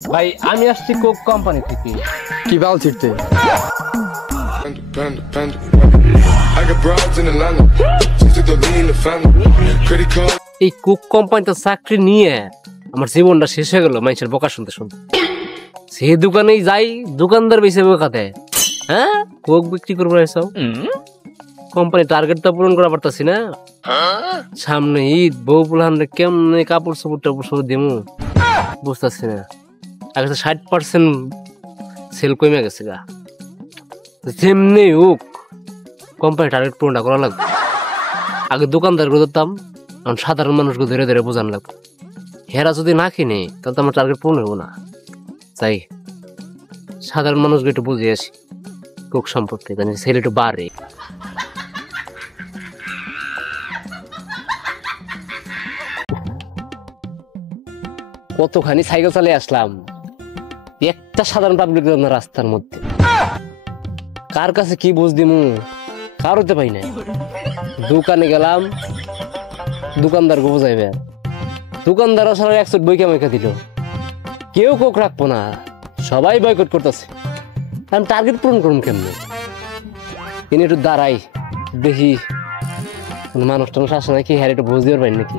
ভাই আমি আসছি কোক কোম্পানি থেকে। কি বাল ছিড়তে? এই কোক কোম্পানিতে চাকরি নিয়ে আমার জীবনটা শেষ হয়ে গেল মানুষের বকা শুনতে শুনতে। সেই দোকানেই যাই, দোকানদার বেশি বোকা দেয়। হ্যাঁ, কোক বিক্রি করবো এসব। কোম্পানি টার্গেটটা পূরণ করা পারতাছি না। সামনে ঈদ, বউ পুলান কেমনে কাপড় চোপড় টাপড় সব দিমু বুঝতেছি না। আগে 60% সেল কমে গেছে গা। যেমনি হোক কোম্পানি টার্গেট পূরণটা করা লাগবে। আগে দোকানদারগুলো ধরতাম, এখন সাধারণ মানুষকে ধরে ধরে বোঝান লাগবে। হেরা যদি না কিনে তাহলে তো আমার টার্গেট পূরণ হবো না। তাই সাধারণ মানুষকে একটু বুঝিয়ে আসি কোক সম্পর্কে, জানি সেল একটু বাড়ে। কতখানি সাইকেল চালিয়ে আসলাম, একটা সাধারণ পাবলিক না রাস্তার মধ্যে। কার কাছে কি বুঝ দিমু কারোতে পাই না। দোকানে গেলাম, দোকানদার গো বুঝাইবে, দোকানদার আসলে 100 বই কেমন দিল। কেউ কোক রাখবো না, সবাই বয়কট করতেছে। আমি টার্গেট পূরণ করুন কেমনে? তিনি একটু দাঁড়াই দেখি মানুষ টানুষ আসে নাকি, হ্যাঁ একটু বুঝ দিতে পারি নাকি।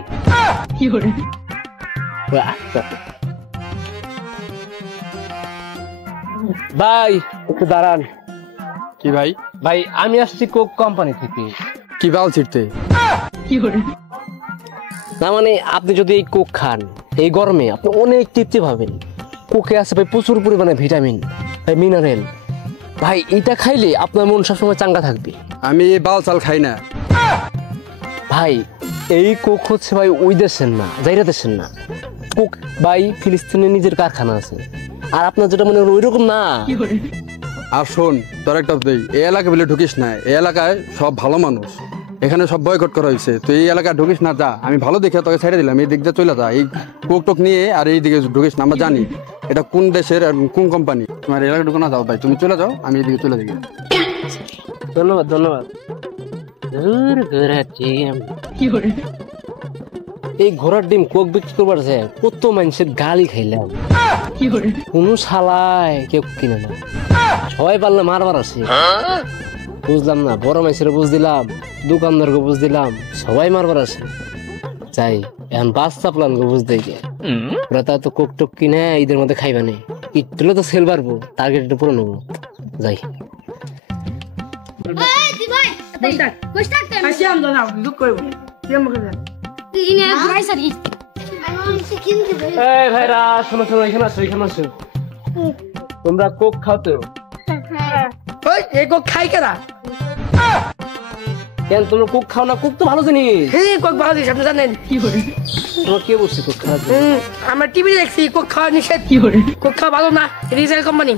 ভাই একটু দাঁড়ান। কি ভাই? ভাই আমি আসছি কোক কোম্পানি থেকে। কি বাল ছিড়তে? না মানে আপনি যদি এই কোক খান এই গরমে আপনি অনেক তৃপ্তি পাবেন। কোকে আছে ভাই প্রচুর পরিমাণে ভিটামিন, মিনারেল। ভাই এটা খাইলে আপনার মন সবসময় চাঙ্গা থাকবে। আমি এই বাল চাল খাই না ভাই এই কোক হচ্ছে ভাই ওই দেশের না, জাইরা দেশের না। কোক ভাই ফিলিস্তিনের নিজের কারখানা আছে। আর আপনার যেটা মনে হয় ওইরকম না। আর শোন, তোর একটা এই এলাকা বলে ঢুকিস না। এই এলাকায় সব ভালো মানুষ, এখানে সব বয়কট করা হয়েছে। তুই এই এলাকায় ঢুকিস না, যা। আমি ভালো দেখে তোকে ছেড়ে দিলাম, এই দিক দিয়ে চলে যা। এই কোক টোক নিয়ে আর এই দিকে ঢুকিস না। আমরা জানি এটা কোন দেশের আর কোন কোম্পানি। তোমার এলাকা ঢুকে না, যাও ভাই, তুমি চলে যাও, আমি এদিকে চলে যাই। ধন্যবাদ ধন্যবাদ। এই ঘোড়ার ডিম কোক বিক্রি করবার যায় কত মানুষের গালি খাইলাম, কোনো শালায় কেউ কিনে না। সবাই পারলে মারবার আছে। বুঝলাম না, বড় মানুষের বুঝ দিলাম, দোকানদারকে বুঝ দিলাম, সবাই মারবার আছে। যাই এখন বাচ্চা প্লান গো বুঝতে গিয়ে ওরা তো কোক টোক কিনে ঈদের মধ্যে খাইবা নেই। ঈদগুলো তো সেল বাড়বো, টার্গেট একটু পুরো নেবো। যাই ভাইরা শোনো শোনো, এখানে আসো এখানে আসো। তোমরা কোক খাও তো? এই কোক খাই কেনা? কেন তোমরা কোক খাও না? কোক তো ভালো জিনিস। হ্যাঁ কোক ভালো জিনিস, আপনি জানেন। তোমার কে বলছে কোক খাওয়া? আমরা টিভি দেখছি কোক খাওয়া নিষেধ। কোক খাওয়া ভালো না, রিজেল কোম্পানি।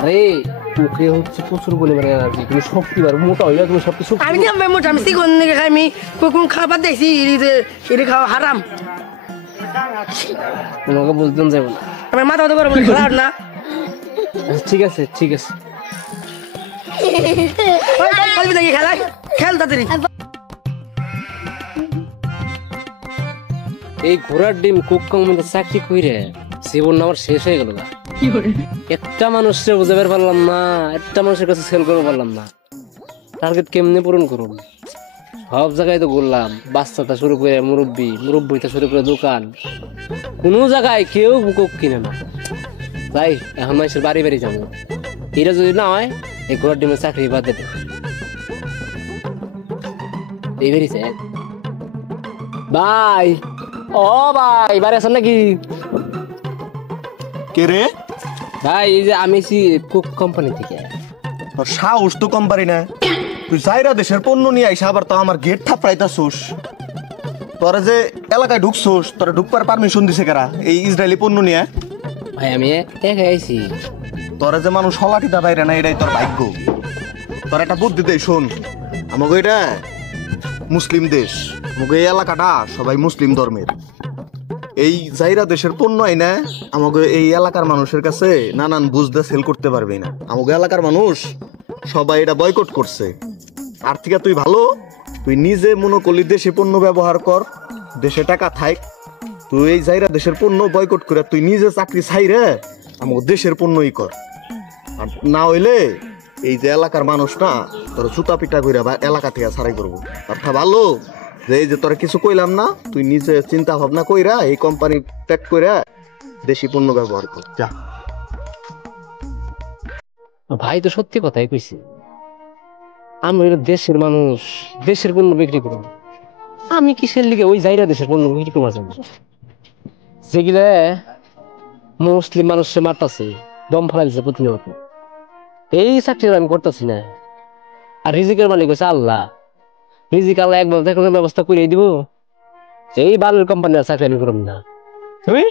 আরে কোকে হচ্ছে প্রচুর পরিমাণে এনার্জি, তুমি শক্তি পারো, মোটা হইলে তুমি সব কিছু। আমি কেমন মোটা? আমি সিগন দিকে খাই, আমি কোক খাবার দেখছি, এটা খাওয়া হারাম। তোমাকে বুঝতে যাবো না, আমার মাথা তো গরম খারাপ না। ঠিক আছে ঠিক আছে। খেলা খেল তাড়াতাড়ি। এই ঘোড়ার ডিম কোক কোম্পানিতে চাকরি কইরে জীবন আমার শেষ হয়ে গেল। একটা মানুষকে বোঝাবার পারলাম না, একটা মানুষের কাছে সেল করতে পারলাম না। টার্গেট কেমনে পূরণ করুন? সব জায়গায় তো ঘুরলাম, বাচ্চাটা শুরু করে মুরব্বী, মুরব্বীটা শুরু করে দোকান, কোনো জায়গায় কেউ কোক কিনে না। তাই এখন মানুষের বাড়ি বাড়ি যাবো। এটা যদি না হয় এই ঘোড়ার ডিমের চাকরি বাদ দেবে। এই বেরিয়েছে ভাই। ও ভাই বাড়ি আছেন নাকি? কে রে? ভাই এই যে আমি কোক কোম্পানি থেকে। তোর সাহস তো কম পারি না, তুই জাইরা দেশের পণ্য নিয়ে আইসা আবার তো আমার গেট থাপড়াইতাছোস। তোরা যে এলাকায় ঢুকছোস, তোরা ঢুকবার পারমিশন দিছে কারা এই ইসরায়েলি পণ্য নিয়ে? ভাই আমি একা আইছি। তোরা যে মানুষ হলাটিটা বাইরে না, এটাই তোর ভাগ্য। তোর একটা বুদ্ধি দে, শোন। আমাকে এটা মুসলিম দেশ, আমাকে এই এলাকাটা সবাই মুসলিম ধর্মের। এই জাইরা দেশের পণ্য আইনা আমাকে এই এলাকার মানুষের কাছে নানান বুঝতে সেল করতে পারবে না। আমাকে এলাকার মানুষ সবাই এটা বয়কট করছে। আর থেকে তুই ভালো, তুই নিজে মনে করলি দেশে পণ্য ব্যবহার কর, দেশে টাকা থাক, তুই এই জায়গা দেশের পণ্য বয়কট করে তুই নিজে চাকরি ছাইরে আমাকে দেশের পণ্যই কর। আর না হইলে এই যে এলাকার মানুষ না তোর জুতা পিটা কইরা বা এলাকা থেকে ছাড়াই করবো। কথা ভালো যে এই যে তোরা কিছু কইলাম না, তুই নিজে চিন্তা ভাবনা কইরা এই কোম্পানি ত্যাগ কইরা দেশি পণ্য ব্যবহার কর যা। ভাই তো সত্যি কথাই কইছে, আমি হইলো দেশের মানুষ, দেশের পণ্য বিক্রি করবো। আমি কিসের লিগে ওই জায়গা দেশের পণ্য বিক্রি করবো জানি যেগুলা মুসলিম মানুষের মারতাছে, দম ফেলাইছে প্রতিনিয়ত। এই চাকরি আমি করতেছি না। আর রিজিকের মালিক হচ্ছে আল্লাহ। রিজিক আল্লাহ একবার ব্যবস্থা করে দিব। এই বালুর কোম্পানির চাকরি আমি করব না। তুমি